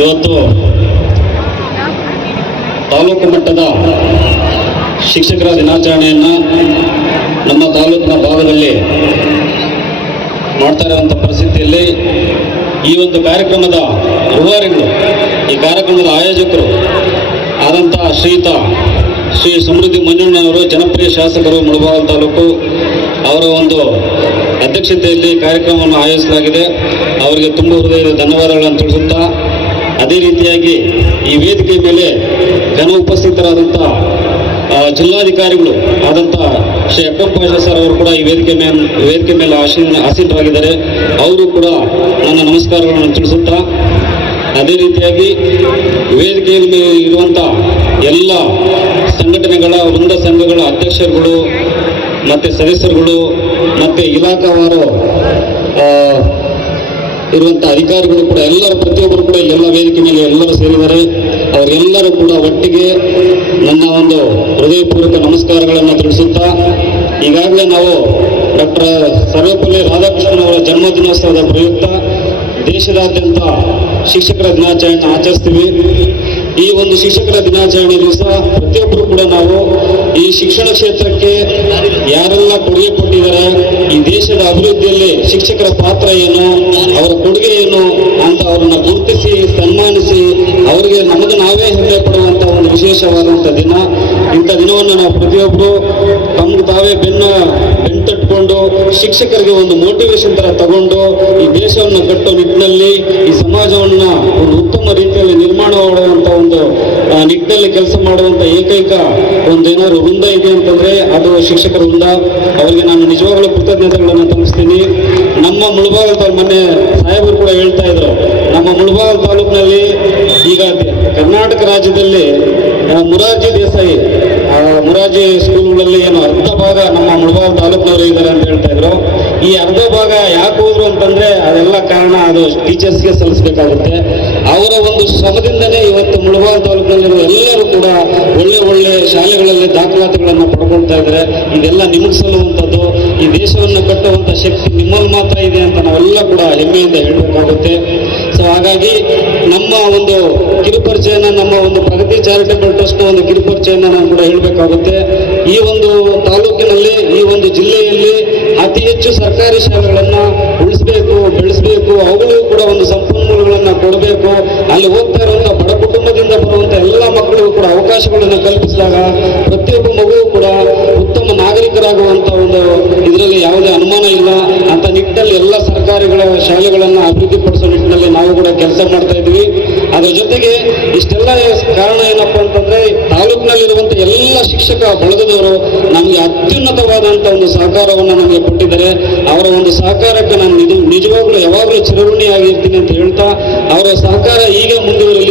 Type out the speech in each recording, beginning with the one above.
ಇವತ್ತು ತಾಲೂಕು ಮಟ್ಟದ ಶಿಕ್ಷಕರ ದಿನಾಚರಣೆಯನ್ನು ನಮ್ಮ ತಾಲೂಕಿನ ಭಾಗದಲ್ಲಿ ಮಾಡ್ತಾ ಇರುವಂಥ ಪರಿಸ್ಥಿತಿಯಲ್ಲಿ ಈ ಒಂದು ಕಾರ್ಯಕ್ರಮದ ರೂವಾರಿಗಳು, ಈ ಕಾರ್ಯಕ್ರಮದ ಆಯೋಜಕರು ಆದಂಥ ಶ್ರೀಯುತ ಶ್ರೀ ಸಮೃದ್ಧಿ ಮಂಜುಣ್ಣನವರು ಜನಪ್ರಿಯ ಶಾಸಕರು, ಮುಳಬಾಗಿಲು ತಾಲೂಕು ಅವರ ಒಂದು ಅಧ್ಯಕ್ಷತೆಯಲ್ಲಿ ಕಾರ್ಯಕ್ರಮವನ್ನು ಆಯೋಜಿಸಲಾಗಿದೆ. ಅವರಿಗೆ ತುಂಬ ಹೃದಯದ ಧನ್ಯವಾದಗಳನ್ನು ತಿಳಿಸುತ್ತಾ ಅದೇ ರೀತಿಯಾಗಿ ಈ ವೇದಿಕೆ ಮೇಲೆ ಜನ ಉಪಸ್ಥಿತರಾದಂಥ ಜಿಲ್ಲಾಧಿಕಾರಿಗಳು ಆದಂಥ ಶ್ರೀ ಸರ್ ಅವರು ಕೂಡ ಈ ವೇದಿಕೆ ಮೇಲೆ ವೇದಿಕೆ ಮೇಲೆ ಆಸೀನ ಆಸೀನರಾಗಿದ್ದಾರೆ. ಅವರು ಕೂಡ ನನ್ನ ನಮಸ್ಕಾರಗಳನ್ನು ತಿಳಿಸುತ್ತಾ, ಅದೇ ರೀತಿಯಾಗಿ ವೇದಿಕೆಯ ಮೇಲೆ ಇರುವಂಥ ಎಲ್ಲ ಸಂಘಟನೆಗಳ, ವೃಂದ ಸಂಘಗಳ ಅಧ್ಯಕ್ಷರುಗಳು, ಮತ್ತು ಸದಸ್ಯರುಗಳು, ಮತ್ತು ಇಲಾಖಾವಾರು ಇರುವಂಥ ಅಧಿಕಾರಿಗಳು ಕೂಡ ಎಲ್ಲರೂ, ಪ್ರತಿಯೊಬ್ಬರು ಕೂಡ ಎಲ್ಲ ವೇದಿಕೆ ಮೇಲೆ ಎಲ್ಲರೂ ಸೇರಿದ್ದಾರೆ. ಅವರೆಲ್ಲರೂ ಕೂಡ ಒಟ್ಟಿಗೆ ನನ್ನ ಒಂದು ಹೃದಯಪೂರ್ವಕ ನಮಸ್ಕಾರಗಳನ್ನು ತಿಳಿಸುತ್ತಾ, ಈಗಾಗಲೇ ನಾವು ಡಾಕ್ಟರ್ ಸರ್ವಪಲ್ಲಿ ರಾಧಾಕೃಷ್ಣನ್ ಅವರ ಜನ್ಮದಿನೋತ್ಸವದ ಪ್ರಯುಕ್ತ ದೇಶದಾದ್ಯಂತ ಶಿಕ್ಷಕರ ದಿನಾಚರಣೆ ಆಚರಿಸ್ತೀವಿ. ಈ ಒಂದು ಶಿಕ್ಷಕರ ದಿನಾಚರಣೆ ದಿವಸ ಪ್ರತಿಯೊಬ್ಬರು ಕೂಡ ನಾವು ಈ ಶಿಕ್ಷಣ ಕ್ಷೇತ್ರಕ್ಕೆ ಯಾರೆಲ್ಲ ಕೊಡುಗೆ ಕೊಟ್ಟಿದ್ದಾರೆ, ಈ ದೇಶದ ಅಭಿವೃದ್ಧಿಯಲ್ಲಿ ಶಿಕ್ಷಕರ ಪಾತ್ರ ಏನು ಅವರ ಕೊಡುಗೆ ಏನು ಅಂತ ಅವರನ್ನ ಗುರುತಿಸಿ, ಸನ್ಮಾನಿಸಿ, ಅವರಿಗೆ ನಮಗೆ ನಾವೇ ಹೆಮ್ಮೆ ಪಡುವಂತ ಒಂದು ವಿಶೇಷವಾದಂಥ ದಿನ. ಇಂಥ ದಿನವನ್ನು ನಾವು ಪ್ರತಿಯೊಬ್ಬರು ತಮ್ಗೆ ತಾವೇ ಬೆನ್ನ ಬೆಂತಟ್ಕೊಂಡು ಶಿಕ್ಷಕರಿಗೆ ಒಂದು ಮೋಟಿವೇಶನ್ ತರ ತಗೊಂಡು ಈ ದೇಶವನ್ನು ಕಟ್ಟೋ ನಿಟ್ಟಿನಲ್ಲಿ, ಈ ಸಮಾಜವನ್ನ ಒಂದು ಉತ್ತಮ ರೀತಿಯಲ್ಲಿ ನಿರ್ಮಾಣ ಮಾಡುವಂತ ಒಂದು ನಿಟ್ಟಿನಲ್ಲಿ ಕೆಲಸ ಮಾಡುವಂತ ಏಕೈಕ ಒಂದು ಏನಾದ್ರು ವೃಂದ ಇದೆ ಅಂತಂದ್ರೆ ಅದು ಶಿಕ್ಷಕರ ವೃಂದ ಅವರಿಗೆ ನಾನು ನಿಜವಾಗ್ಲೂ ಕೃತಜ್ಞತೆಗಳನ್ನು ತಿಳಿಸ್ತೀನಿ. ನಮ್ಮ ಮುಳಬಾಗಲ್ ತಾಲೂಕು ಮೊನ್ನೆ ಸಾಹೇಬರು ಕೂಡ ಹೇಳ್ತಾ ಇದ್ರು, ನಮ್ಮ ಮುಳಬಾಗಲ್ ತಾಲೂಕಿನಲ್ಲಿ ಈಗ ಕರ್ನಾಟಕ ರಾಜ್ಯದಲ್ಲಿ ಆ, ಮುರಾರ್ಜಿ ದೇಸಾಯಿ ಮುರಾರ್ಜಿ ಸ್ಕೂಲ್ಗಳಲ್ಲಿ ಏನು ಅರ್ಧ ಭಾಗ ನಮ್ಮ ಮುಳಬಾಗ ತಾಲೂಕಿನವರು ಇದ್ದಾರೆ ಅಂತ ಹೇಳ್ತಾ ಇದ್ರು. ಈ ಅರ್ಧ ಭಾಗ ಯಾಕೆ ಹೋದ್ರು ಅಂತಂದ್ರೆ ಅದೆಲ್ಲ ಕಾರಣ ಅದು ಟೀಚರ್ಸ್ಗೆ ಸಲ್ಲಿಸಬೇಕಾಗುತ್ತೆ. ಅವರ ಒಂದು ಶ್ರಮದಿಂದನೇ ಇವತ್ತು ಮುಳಬಾಗ ತಾಲೂಕಿನಲ್ಲಿರುವ ಎಲ್ಲರೂ ಕೂಡ ಒಳ್ಳೆ ಒಳ್ಳೆ ಶಾಲೆಗಳಲ್ಲಿ ದಾಖಲಾತಿಗಳನ್ನು ಪಡ್ಕೊಳ್ತಾ ಇದ್ದಾರೆ. ಇದೆಲ್ಲ ನಿಮಗೆ ಸಲ್ಲುವಂಥದ್ದು ಈ ದೇಶವನ್ನು ಕಟ್ಟುವಂಥ ಶಕ್ತಿ ನಿಮ್ಮಲ್ಲಿ ಮಾತ್ರ ಇದೆ ಅಂತ ನಾವೆಲ್ಲ ಕೂಡ ಹೆಮ್ಮೆಯಿಂದ ಹೇಳಬೇಕಾಗುತ್ತೆ. ಸೊ ಹಾಗಾಗಿ ನಮ್ಮ ಒಂದು ಕಿರುಪರಿಚಯನ, ನಮ್ಮ ಒಂದು ಪ್ರಗತಿ ಚಾರಿಟೇಬಲ್ ಟ್ರಸ್ಟ್ ಒಂದು ಕಿರುಪರಿಚಯನ ನಾವು ಕೂಡ ಹೇಳಬೇಕಾಗುತ್ತೆ. ಈ ಒಂದು ತಾಲೂಕಿನಲ್ಲಿ, ಈ ಒಂದು ಜಿಲ್ಲೆಯಲ್ಲಿ ಅತಿ ಹೆಚ್ಚು ಸರ್ಕಾರಿ ಶಾಲೆಗಳನ್ನು ಉಳಿಸಬೇಕು, ಬೆಳೆಸಬೇಕು. ಅವುಗಳಿಗೂ ಕೂಡ ಒಂದು ಸಂಪನ್ಮೂಲಗಳನ್ನು ಕೊಡಬೇಕು. ಅಲ್ಲಿ ಹೋಗ್ತಾ ಇರುವಂಥ ಬಡ ಕುಟುಂಬದಿಂದ ಬರುವಂತ ಎಲ್ಲ ಮಕ್ಕಳಿಗೂ ಕೂಡ ಅವಕಾಶಗಳನ್ನು ಕಲ್ಪಿಸಿದಾಗ ಪ್ರತಿಯೊಬ್ಬ ಮಗುವು ಕೂಡ ಉತ್ತಮ ನಾಗರಿಕರಾಗುವಂತ ಒಂದು ಇದರಲ್ಲಿ ಯಾವುದೇ ಅನುಮಾನ ಇಲ್ಲ. ಅಂತ ನಿಟ್ಟಲ್ಲಿ ಎಲ್ಲ ಸರ್ಕಾರಿಗಳ ಶಾಲೆಗಳನ್ನು ಅಭಿವೃದ್ಧಿಪಡಿಸೋ ನಿಟ್ಟಿನಲ್ಲಿ ನಾವು ಕೂಡ ಕೆಲಸ ಮಾಡ್ತಾ ಇದ್ದೀವಿ. ಅದರ ಜೊತೆಗೆ ಇಷ್ಟೆಲ್ಲ ಕಾರಣ ಏನಪ್ಪಾ ಅಂತಂದ್ರೆ ತಾಲೂಕಿನಲ್ಲಿರುವಂತಹ ಎಲ್ಲ ಶಿಕ್ಷಕ ಬಳಗದವರು ನಮಗೆ ಅತ್ಯುನ್ನತವಾದಂತಹ ಒಂದು ಸಹಕಾರವನ್ನು ನಮಗೆ ಕೊಟ್ಟಿದ್ದಾರೆ. ಅವರ ಒಂದು ಸಹಕಾರಕ್ಕೆ ನಾನು ನಿಜ ನಿಜವಾಗ್ಲೂ ಯಾವಾಗಲೂ ಚಿರಋಣಿಯಾಗಿರ್ತೀನಿ ಅಂತ ಹೇಳ್ತಾ, ಅವರ ಸಹಕಾರ ಈಗ ಮುಂದುವರಿಲಿ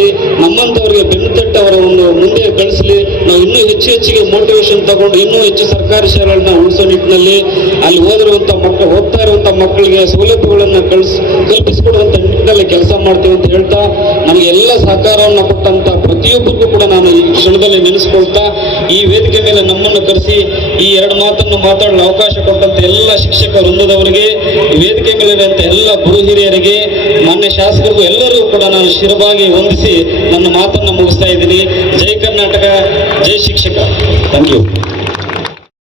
ಮುಂದೆ ಕಳಿಸಲಿ ನಾವು ಇನ್ನೂ ಹೆಚ್ಚು ಹೆಚ್ಚಿಗೆ ಮೋಟಿವೇಶನ್ ತಗೊಂಡು ಇನ್ನೂ ಹೆಚ್ಚು ಸರ್ಕಾರಿ ಶಾಲೆಗಳನ್ನ ಉಳಿಸೋ ನಿಟ್ಟಿನಲ್ಲಿ ಅಲ್ಲಿ ಓದಿರುವಂತ ಮಕ್ಕಳು ಓದ್ತಾ ಇರುವಂತ ಮಕ್ಕಳಿಗೆ ಸೌಲಭ್ಯಗಳನ್ನ ಕಳಿಸ್, ಕಲ್ಪಿಸಿಕೊಡುವಂತ ನಿಟ್ಟಿನಲ್ಲಿ ಕೆಲಸ ಮಾಡ್ತೀವಿ ಅಂತ ಹೇಳ್ತಾ ನನಗೆ ಎಲ್ಲ ಸಹಕಾರವನ್ನು ಕೊಟ್ಟಂತ ಪ್ರತಿಯೊಬ್ಬರಿಗೂ ಕೂಡ ನಾನು ಈ ಕ್ಷಣದಲ್ಲಿ ನೆನೆಸ್ಕೊಳ್ತಾ ಈ ವೇದಿಕೆ ಮೇಲೆ ನಮ್ಮನ್ನು ಕರೆಸಿ ಈ ಎರಡು ಮಾತನ್ನು ಮಾತಾಡಲು ಅವಕಾಶ ಕೊಟ್ಟಂತ ಎಲ್ಲ ಶಿಕ್ಷಕ ವೃಂದದವರಿಗೆ, ವೇದಿಕೆ ಮೇಲೆ ಇರುವಂತ ಎಲ್ಲ ಗುರು ಹಿರಿಯರಿಗೆ, ಮಾನ್ಯ ಶಾಸಕರಿಗೂ ಎಲ್ಲರಿಗೂ ಕೂಡ ನಾನು ಶಿರವಾಗಿ ವಂದಿಸಿ ನನ್ನ ಮಾತನ್ನು ಮುಗಿಸ್ತಾ ಇದ್ದೀನಿ. ಜೈ ಕರ್ನಾಟಕ, ಜೈ ಶಿಕ್ಷಕ. Thank you